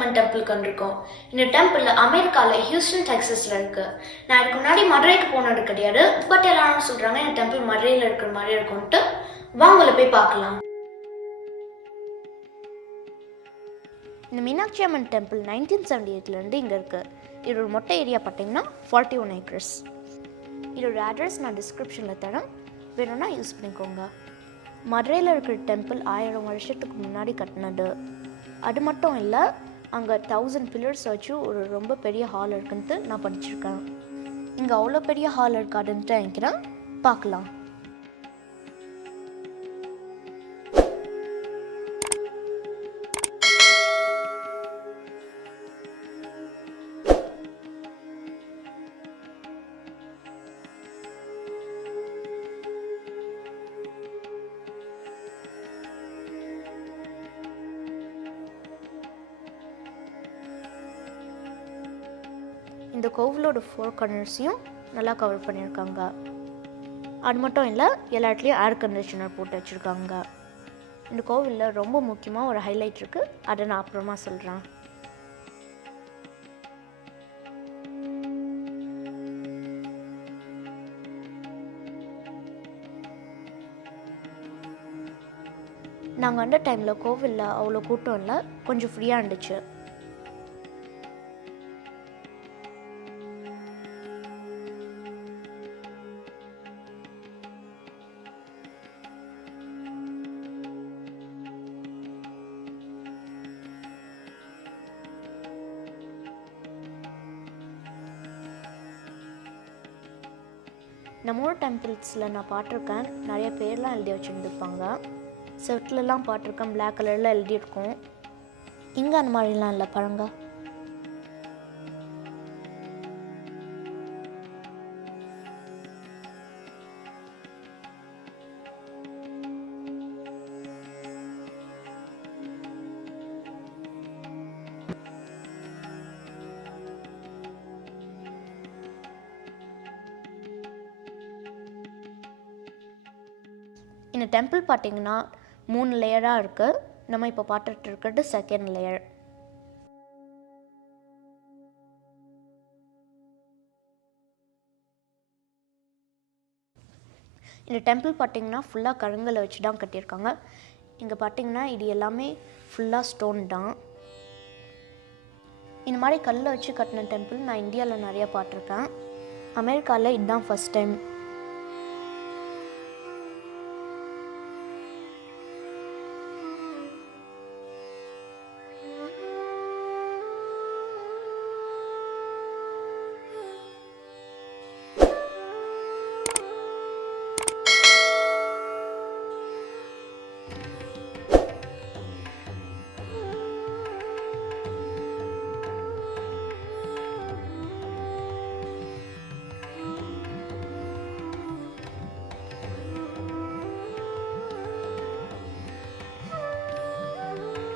அம்மன் டெம்பிளுக்கு வந்திருக்கோம். இந்த டெம்பிள் அமெரிக்காவில் ஹியூஸ்டன் டெக்ஸஸில் இருக்கு. நான் இதுக்கு முன்னாடி மதுரைக்கு போனது கிடையாது. பட் எல்லாரும் சொல்றாங்க இந்த டெம்பிள் மதுரையில் இருக்கிற மாதிரி இருக்கும்ட்டு. வாங்கல போய் பார்க்கலாம். இந்த மீனாட்சி அம்மன் டெம்பிள் 1978 இங்கே இருக்குது. இதோட மொட்டை ஏரியா பார்த்தீங்கன்னா 41 acres. இதோட அட்ரஸ் நான் டிஸ்கிரிப்ஷனில் தரேன், வேணும்னா யூஸ் பண்ணிக்கோங்க. மதுரையில் இருக்கிற டெம்பிள் 1000 வருஷத்துக்கு முன்னாடி கட்டினது. அது மட்டும் இல்லை, அங்கே 1000 பில்லர்ஸ் வச்சு ஒரு ரொம்ப பெரிய ஹால் இருக்குன்ட்டு நான் படிச்சிருக்கேன். இங்கே அவ்வளோ பெரிய ஹால் இருக்காதுன்ட்டு நினைக்கிறேன். பார்க்கலாம். இந்த கோவிலோட 4 கார்னர்ஸையும் நல்லா கவர் பண்ணியிருக்காங்க. அது மட்டும் இல்லை, எல்லா இடத்துலையும் ஏர் கண்டிஷனர் போட்டு வச்சுருக்காங்க. இந்த கோவிலில் ரொம்ப முக்கியமாக ஒரு ஹைலைட் இருக்குது, அதை நான் அப்புறமா சொல்கிறேன். நாங்கள் வந்த டைமில் கோவிலில் அவ்வளோ கூட்டம் இல்லை, கொஞ்சம் ஃப்ரீயாக இருந்துச்சு. நம்ம ஊர் டெம்பிள்ஸில் நான் பார்த்துருக்கேன், நிறைய பேர்லாம் எழுதி வச்சுருந்துருப்பாங்க. செட்டிலெலாம் பார்த்துருக்கேன், பிளாக் கலரில் எழுதியிருக்கோம். இங்கே அந்த மாதிரிலாம் இல்லை பாருங்க. இந்த டெம்பிள் பார்த்தீங்கன்னா 3 லேயராக இருக்குது. நம்ம இப்போ பார்த்துட்டு இருக்கிறது செகண்ட் லேயர். இந்த டெம்பிள் பார்த்தீங்கன்னா ஃபுல்லாக கருங்கல்லை வச்சு தான் கட்டியிருக்காங்க. இங்கே பார்த்தீங்கன்னா இது எல்லாமே ஃபுல்லாக ஸ்டோன் தான். இந்த மாதிரி கல்லை வச்சு கட்டின டெம்பிள் நான் இந்தியாவில் நிறையா பார்த்துருக்கேன். அமெரிக்காவில் இதுதான் ஃபஸ்ட் டைம்.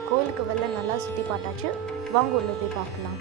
கோயிலுக்கு வெளில நல்லா சுற்றி பார்த்தாச்சு. வாங்க உள்ள போய் பார்க்கலாம்.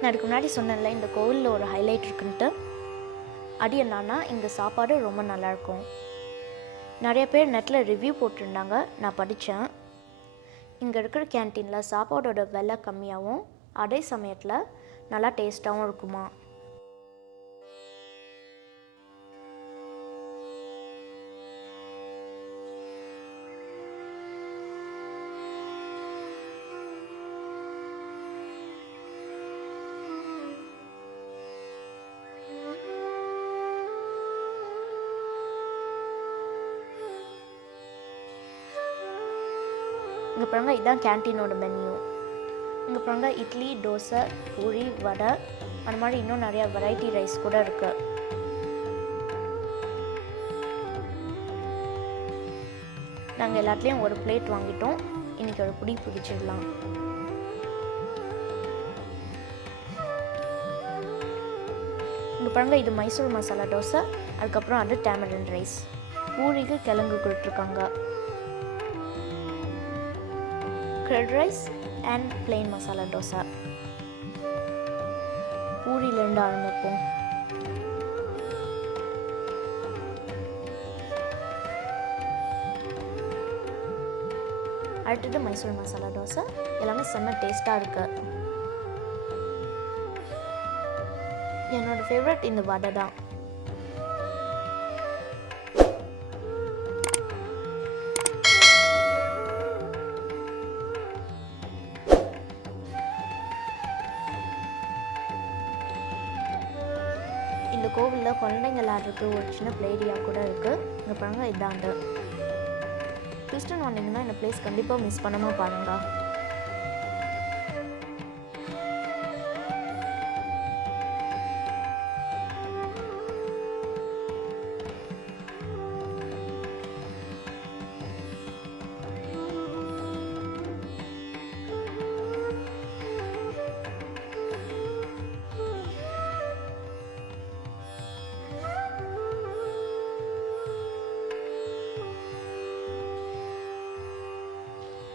நான் அதுக்கு முன்னாடி சொன்னேன்ல இந்த கோவிலில் ஒரு ஹைலைட் இருக்குன்ட்டு. அது என்னன்னா, இங்கே சாப்பாடு ரொம்ப நல்லாயிருக்கும். நிறைய பேர் நெட்டில் ரிவ்யூ போட்டிருந்தாங்க, நான் படித்தேன். இங்கே இருக்கிற கேன்டீனில் சாப்பாடோட விலை கம்மியாகவும் அதே சமயத்தில் நல்லா டேஸ்ட்டாகவும் இருக்குமா. இங்கே பாருங்க, இதுதான் கேன்டீனோட மென்யூ. இங்கே பாருங்க, இட்லி, தோசை, பூரி, வடை, அந்த மாதிரி இன்னும் நிறையா வெரைட்டி ரைஸ் கூட இருக்குது. நாங்கள் எல்லாத்துலேயும் ஒரு பிளேட் வாங்கிட்டோம். இன்றைக்கி ஒரு பிடி பிடிச்சிடலாம். இங்கே பாருங்க, இது மைசூர் மசாலா தோசை, அதுக்கப்புறம் அது டேமரின் ரைஸ். பூரிக்கு கிழங்கு கொடுத்துருக்காங்க. curd rice and plain masala dosa. பூரியிலேருந்து ஆரம்பிப்போம். அடுத்தது மைசூர் மசாலா தோசை. எல்லாமே செம்ம டேஸ்ட்டாக இருக்குது. என்னோட ஃபேவரட் இந்த வடை தான். இந்த கோவிலில் குழந்தைங்க விளையாடுறதுக்கு ஒரு சின்ன ப்ளே ஏரியா கூட இருக்குது. இங்கே பாருங்கள், இதாண்டு. ஹியூஸ்டன் வந்தீங்கன்னா இந்த பிளேஸ் கண்டிப்பாக மிஸ் பண்ணாமல் பாருங்கள்.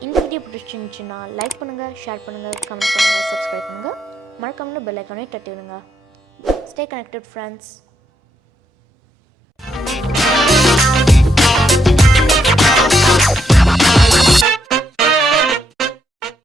இந்த வீடியோ பிடிச்சிருந்துச்சுன்னா லைக் பண்ணுங்கள், ஷேர் பண்ணுங்கள், கமெண்ட் பண்ணுங்கள், சப்ஸ்கிரைப் பண்ணுங்கள். மறக்காம பெல் ஐக்கானை தட்டி விடுங்க. Stay connected friends.